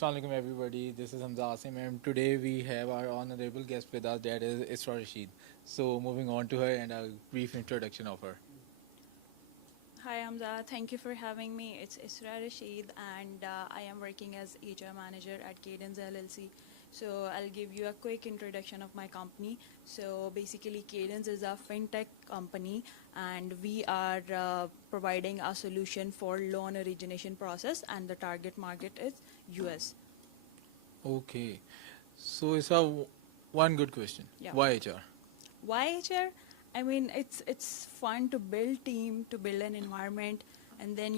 Assalamu alaikum everybody, this is Hamza Asim and today we have our honorable guest with us, that is Isra Rashid. So moving on to her and a brief introduction of her. Hi Hamza, thank you for having me. It's Isra Rashid and I am working as HR manager at Cadence LLC. So I'll give you a quick introduction of my company. So basically Cadence is a fintech company and we are providing a solution for loan origination process and the target market is US. Okay, so Isra, one good question. Yeah. Why HR? Why HR? I mean, it's fun to build team, to build an environment, and then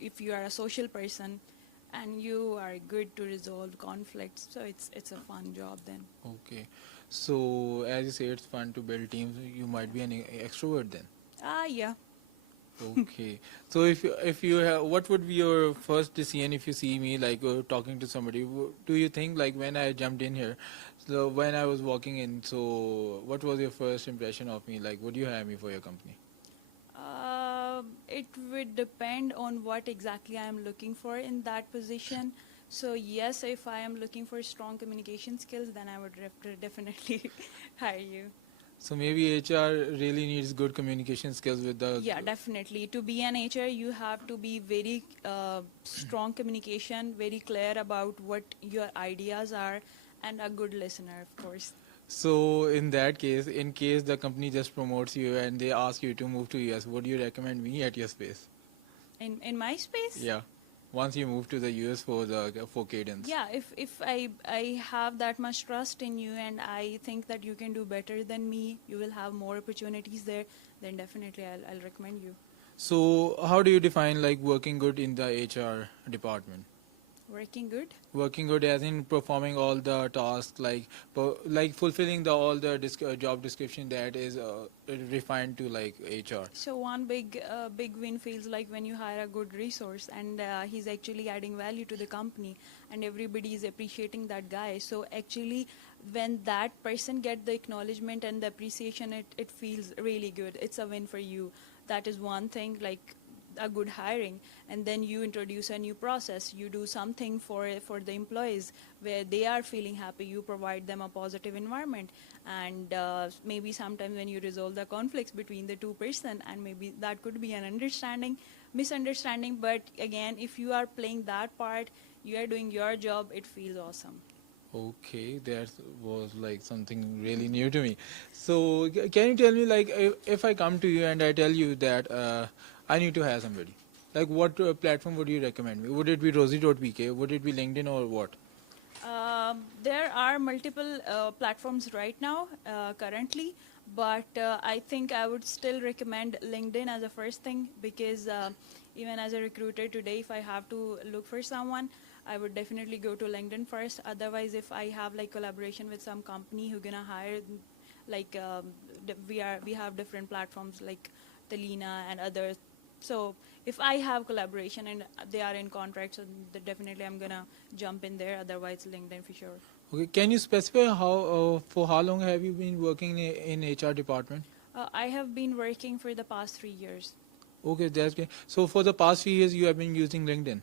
if you are a social person, and you are good to resolve conflicts, so it's a fun job then. Okay, so as you say, it's fun to build teams. You might be an extrovert then. Yeah. Okay, so if you have, what would be your first decision if you see me like talking to somebody? Do you think like when I jumped in here, so when I was walking in, so what was your first impression of me? Like, would you hire me for your company? It would depend on what exactly I am looking for in that position. So yes, if I am looking for strong communication skills, then I would definitely hire you. So maybe HR really needs good communication skills with the. Yeah, definitely. To be an HR, you have to be very strong communication, very clear about what your ideas are, and a good listener, of course. So in that case, in case the company just promotes you and they ask you to move to US, would you recommend me at your space? In my space, Yeah. Once you move to the US for Cadence. yeah. If I have that much trust in you, and I think that you can do better than me, you will have more opportunities there. Then definitely, I'll recommend you. So how do you define like working good in the HR department? Working good. Working good as in performing all the tasks, like fulfilling all the job description that is refined to like HR. So one big win feels like when you hire a good resource and he's actually adding value to the company and everybody is appreciating that guy. So actually when that person get the acknowledgement and the appreciation, it feels really good. It's a win for you. That is one thing, like a good hiring. And then you introduce a new process, you do something for the employees where they are feeling happy, you provide them a positive environment, and maybe sometimes when you resolve the conflicts between the two person, and maybe that could be an misunderstanding, but again, if you are playing that part, you are doing your job, it feels awesome. Okay, that was like something really new to me. So can you tell me like if I come to you and I tell you that I need to hire somebody, like what platform would you recommend me? Would it be Rosie.pk? Would it be LinkedIn or what? There are multiple platforms right now, currently, but I think I would still recommend LinkedIn as a first thing because even as a recruiter today, if I have to look for someone, I would definitely go to LinkedIn first. Otherwise, if I have like collaboration with some company who gonna hire, like we have different platforms like Telina and others. So if I have collaboration and they are in contract, so definitely I'm gonna jump in there. Otherwise, LinkedIn for sure. Okay, can you specify how for how long have you been working in HR department? I have been working for the past 3 years. Okay, that's great. So for the past few years, you have been using LinkedIn.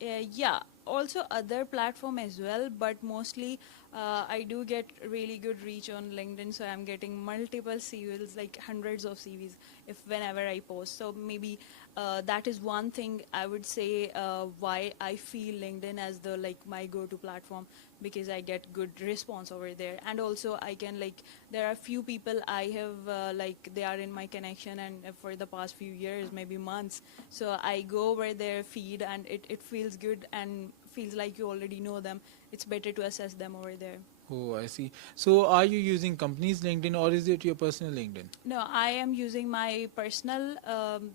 Yeah, also other platform as well, but mostly I do get really good reach on LinkedIn, so I'm getting multiple CVs, like hundreds of CVs, if whenever I post. So maybe that is one thing I would say why I feel LinkedIn as the like my go-to platform, because I get good response over there, and also I can like there are few people I have like they are in my connection, and for the past few years, maybe months, so I go over their feed and it feels good and feels like you already know them. It's better to assess them over there. Oh, I see. So are you using company's LinkedIn or is it your personal LinkedIn? No, I am using my personal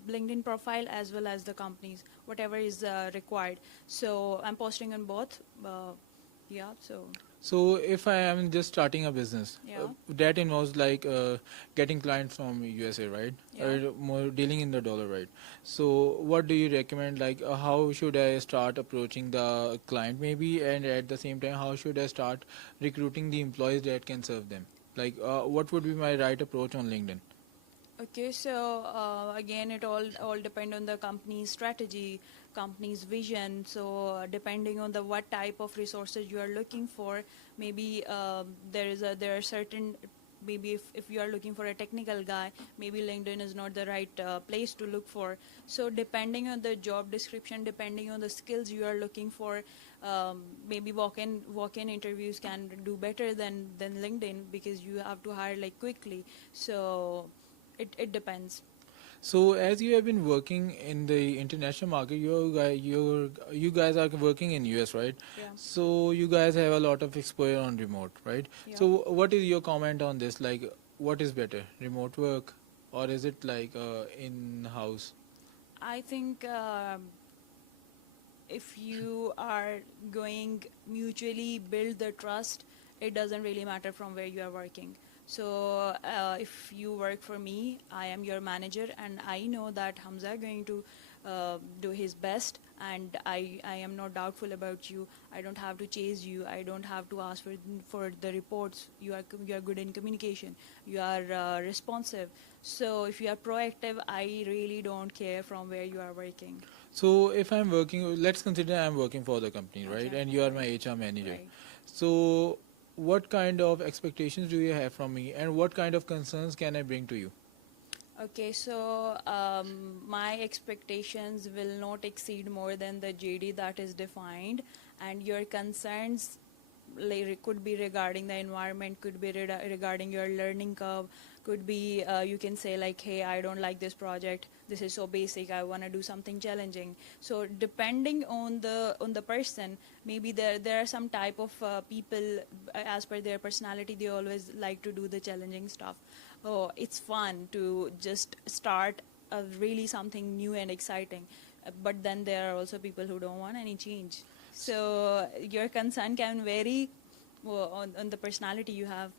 LinkedIn profile as well as the company's, whatever is required. So I'm posting on both. Yeah, so So if I am just starting a business, yeah, that involves like getting clients from USA, right? yeah. Or more dealing in the dollar, right? So what do you recommend? Like how should I start approaching the client maybe, and at the same time, how should I start recruiting the employees that can serve them? Like what would be my right approach on LinkedIn? Okay, so again, it all depend on the company's strategy, company's vision. So depending on the what type of resources you are looking for, maybe there are certain, maybe if you are looking for a technical guy, maybe LinkedIn is not the right place to look for. So depending on the job description, depending on the skills you are looking for, maybe walk-in interviews can do better than LinkedIn, because you have to hire like quickly. So it depends. So as you have been working in the international market, you guys are working in US, right? Yeah. So you guys have a lot of exposure on remote, right? Yeah. So what is your comment on this? Like, what is better, remote work, or is it like in-house? I think if you are going mutually build the trust, it doesn't really matter from where you are working. So if you work for me, I am your manager, and I know that Hamza is going to do his best, and I am not doubtful about you. I don't have to chase you. I don't have to ask for the reports. You are good in communication. You are responsive. So if you are proactive, I really don't care from where you are working. So if I'm working, let's consider I'm working for the company, right? Okay. And you are my HR manager. Right. So what kind of expectations do you have from me, and what kind of concerns can I bring to you? Okay, so my expectations will not exceed more than the JD that is defined, and your concerns could be regarding the environment, could be regarding your learning curve, could be you can say like, hey, I don't like this project. This is so basic. I want to do something challenging. So depending on the person, maybe there are some type of people, as per their personality, they always like to do the challenging stuff. Oh, it's fun to just start really something new and exciting. But then there are also people who don't want any change. So your concern can vary on the personality you have.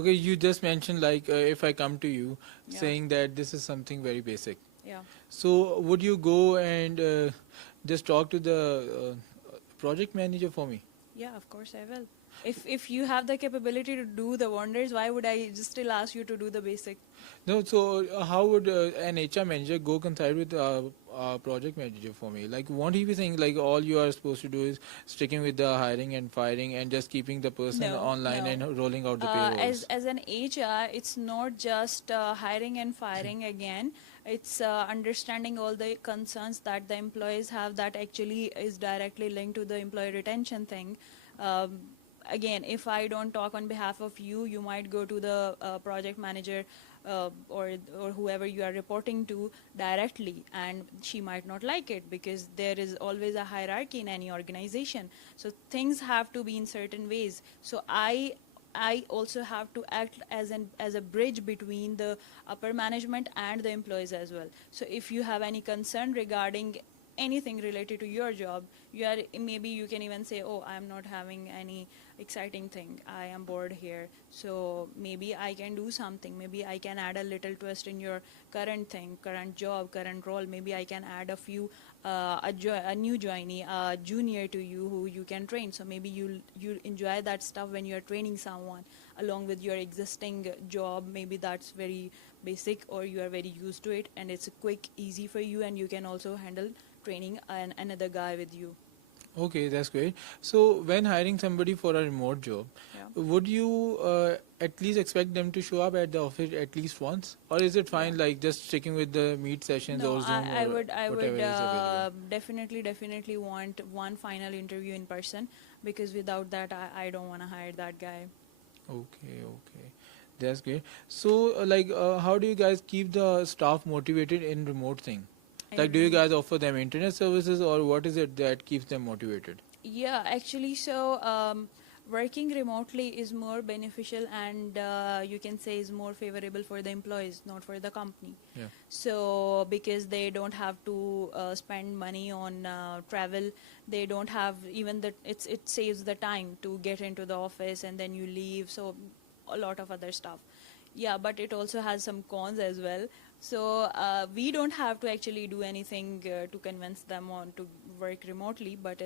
Okay, you just mentioned like if I come to you Yeah. saying that this is something very basic. Yeah. So would you go and just talk to the project manager for me? Yeah, of course I will. If you have the capability to do the wonders, why would I just still ask you to do the basic? No, so how would an HR manager go consult with a project manager for me? Like, won't he be saying like all you are supposed to do is sticking with the hiring and firing and just keeping the person No, online no. and rolling out the As payrolls? as an HR, it's not just hiring and firing again. It's understanding all the concerns that the employees have that actually is directly linked to the employee retention thing. Um, Again, if I don't talk on behalf of you, you might go to the project manager or whoever you are reporting to directly, and she might not like it, because there is always a hierarchy in any organization. So things have to be in certain ways. So I also have to act as a bridge between the upper management and the employees as well. So if you have any concern regarding anything related to your job, maybe you can even say, oh, I'm not having any exciting thing, I am bored here, so maybe I can do something, maybe I can add a little twist in your current job, current role. Maybe I can add a few a new joinee, a junior to you who you can train. So maybe you enjoy that stuff when you're training someone along with your existing job. Maybe that's very basic, or you are very used to it, and it's quick, easy for you, and you can also handle training another guy with you. Okay, that's great. So when hiring somebody for a remote job, Yeah. would you at least expect them to show up at the office at least once, or is it fine Yeah. like just sticking with the meet sessions No, or Zoom I or would whatever is available? definitely want one final interview in person, because without that I don't want to hire that guy. Okay, okay, that's great. So how do you guys keep the staff motivated in remote thing? Like, do you And guys offer them internet services, or what is it that keeps them motivated? yeah, actually, so working remotely is more beneficial, and you can say is more favorable for the employees, not for the company. Yeah. So because they don't have to spend money on travel, they don't have even that. It saves the time to get into the office and then you leave. So a lot of other stuff. Yeah, but it also has some cons as well. So we don't have to actually do anything to convince them on to work remotely, but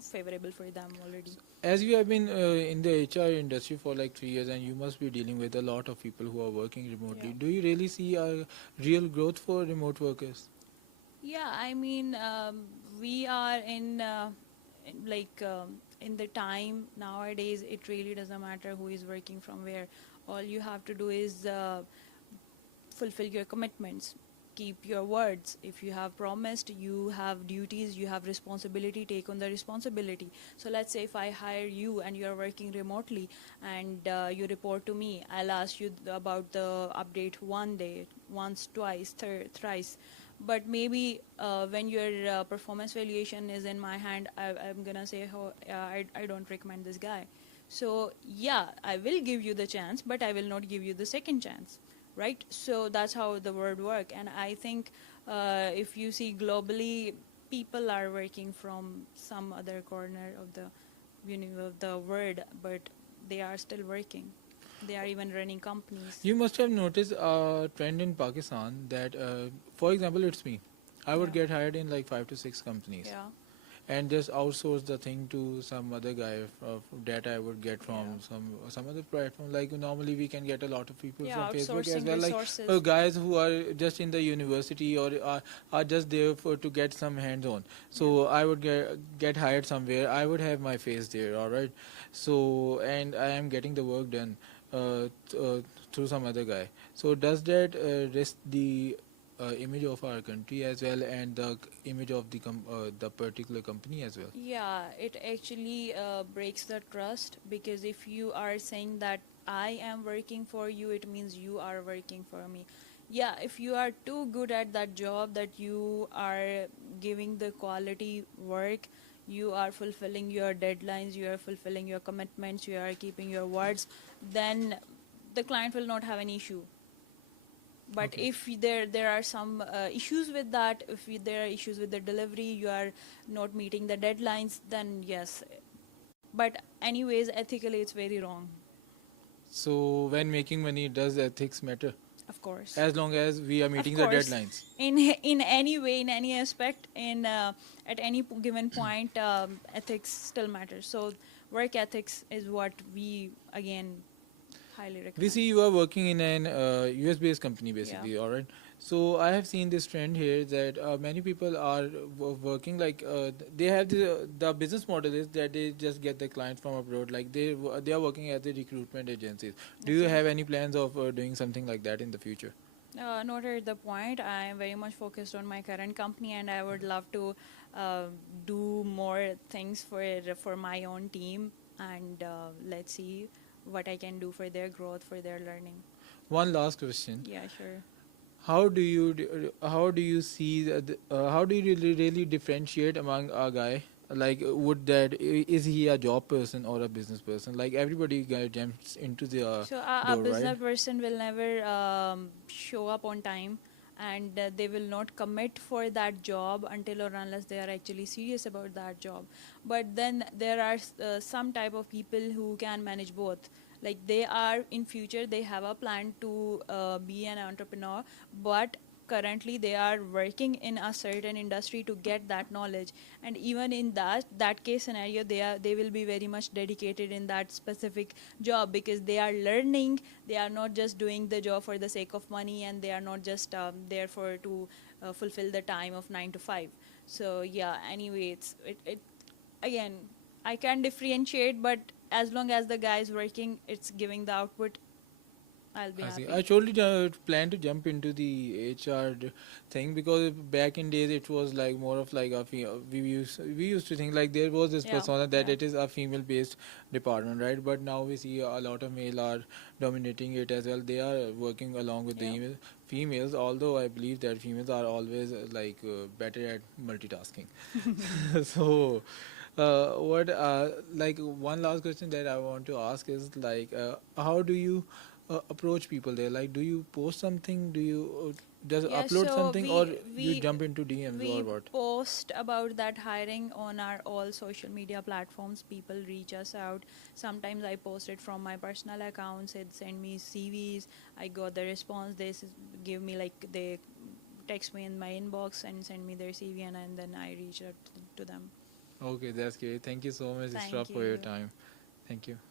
favorable for them already. As you have been in the HR industry for like 3 years, and you must be dealing with a lot of people who are working remotely, Yeah. do you really see a real growth for remote workers? Yeah, I mean, we are in the time nowadays. It really doesn't matter who is working from where. All you have to do is fulfill your commitments, keep your words. If you have promised, you have duties, you have responsibility, take on the responsibility. So let's say if I hire you and you're working remotely, and you report to me, I'll ask you about the update one day, once, twice, thrice. But maybe when your performance valuation is in my hand, I'm gonna say, oh, I don't recommend this guy. So yeah, I will give you the chance, but I will not give you the second chance, right? So that's how the world work. And I think if you see globally, people are working from some other corner of the of the world, but they are still working. They are even running companies. You must have noticed a trend in Pakistan that, for example, it's me. I would Yeah. get hired in like 5 to 6 companies Yeah. and just outsource the thing to some other guy that I would get from Yeah. some other platform. Like normally we can get a lot of people Yeah, from Facebook as outsourcing well, like resources. guys who are just in the university or are just there for to get some hands on. Yeah. So I would get hired somewhere. I would have my face there, all right. So and I am getting the work done through some other guy. So does that risk the image of our country as well, and the image of the particular company as well? Yeah, it actually breaks the trust, because if you are saying that I am working for you, it means you are working for me. Yeah, if you are too good at that job that you are giving the quality work, you are fulfilling your deadlines, you are fulfilling your commitments, you are keeping your words, then the client will not have an issue. But Okay. if there are some issues with that, if there are issues with the delivery, you are not meeting the deadlines, then yes. But anyways, ethically it's very wrong. So when making money, does ethics matter? Of course. As long as we are Of meeting the course. deadlines. In any way, in any aspect, in at any given point, ethics still matters. So work ethics is what we again highly We recommend. see you are working in an US based company Yeah. basically, all right? So I have seen this trend here that many people are working like they have the business model is that they just get the clients from abroad, like they are working as the recruitment agencies. Do you Okay. have any plans of doing something like that in the future? Not at the point. I am very much focused on my current company, and I would love to do more things for my own team, and let's see what I can do for their growth, for their learning. One last question. Yeah, sure. How do you see how do you really differentiate among a guy, like is he a job person or a business person? Like everybody jumps into the So a door, right? business person will never show up on time, and they will not commit for that job until or unless they are actually serious about that job. But then there are some type of people who can manage both. Like they are in future, they have a plan to be an entrepreneur, but currently they are working in a certain industry to get that knowledge, and even in that case scenario, they will be very much dedicated in that specific job, because they are learning. They are not just doing the job for the sake of money, and they are not just there for to fulfill the time of 9 to 5. So yeah, anyway, it again, I can differentiate, but as long as the guy is working, it's giving the output, I'll be I see. happy. I totally plan to jump into the HR thing because back in days it was like more of like we used to think like there was this Yeah. persona that Yeah. it is a female based department, right? But now we see a lot of male are dominating it as well. They are working along with the Yeah. females, although I believe that females are always better at multitasking. So what like one last question that I want to ask is like how do you approach people there? Like, do you post something? Do you just Yeah, upload so something, or we you we jump into DMs or we what? post about that hiring on our all social media platforms. People reach us out. Sometimes I post it from my personal accounts. It send me CVs. I got the response. Give me like they text me in my inbox and send me their CV, and then I reach out to them. Okay, that's great. Thank you so much, Thank Isra, for your you. time. Thank you.